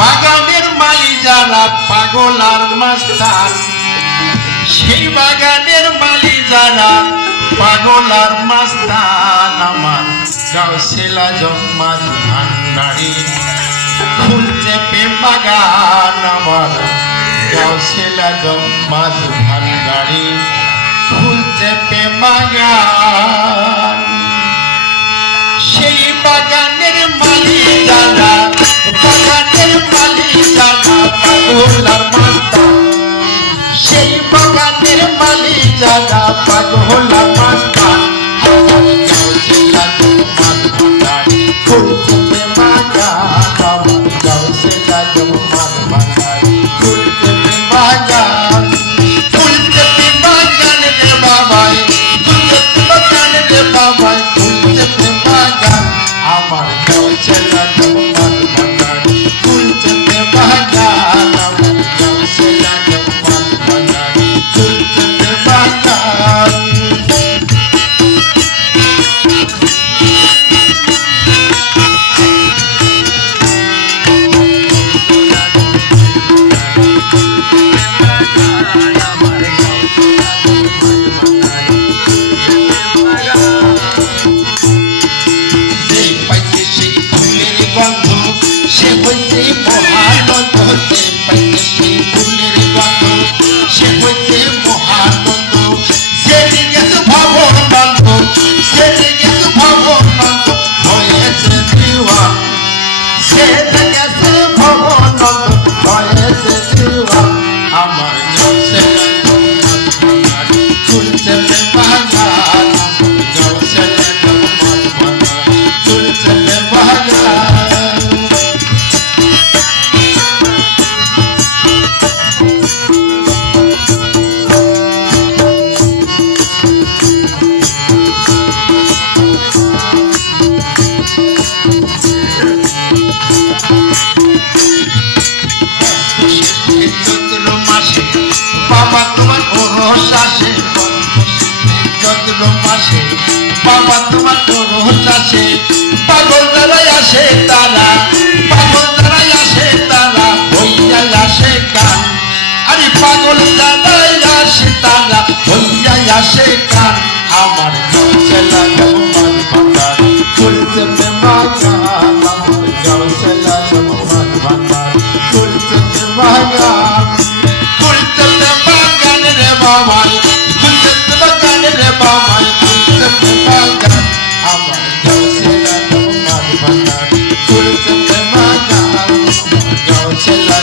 বাগানের মালি যারা পাগল আর মাস্তান। সেই বাগানের মালি যারা পাগল আর মাস্তান আমার। গাও সেলা জম্মাদ ভান্ডারি খুলছে প্রেম বাগান আমার। গাও সেলা জম্মাদ ভান্ডারি খুলছে প্রেম বাগান পাগল আমার সে হইতে ফুলের গন্ধ সে হইছে চৈত্র মাসে, বাবা তোমার ওরস আসে। চৈত্র মাসে, বাবা তোমার ওরস আসে। পাগল দ্বারাই আসে তারা বাগান খুলতে বাগান রে বাবাই খুলতে বাগান রে বাবাই খুলতে বাগান। আমার চলা জমান ভান্ডার খুলতে বাগান। আমার গাও চলা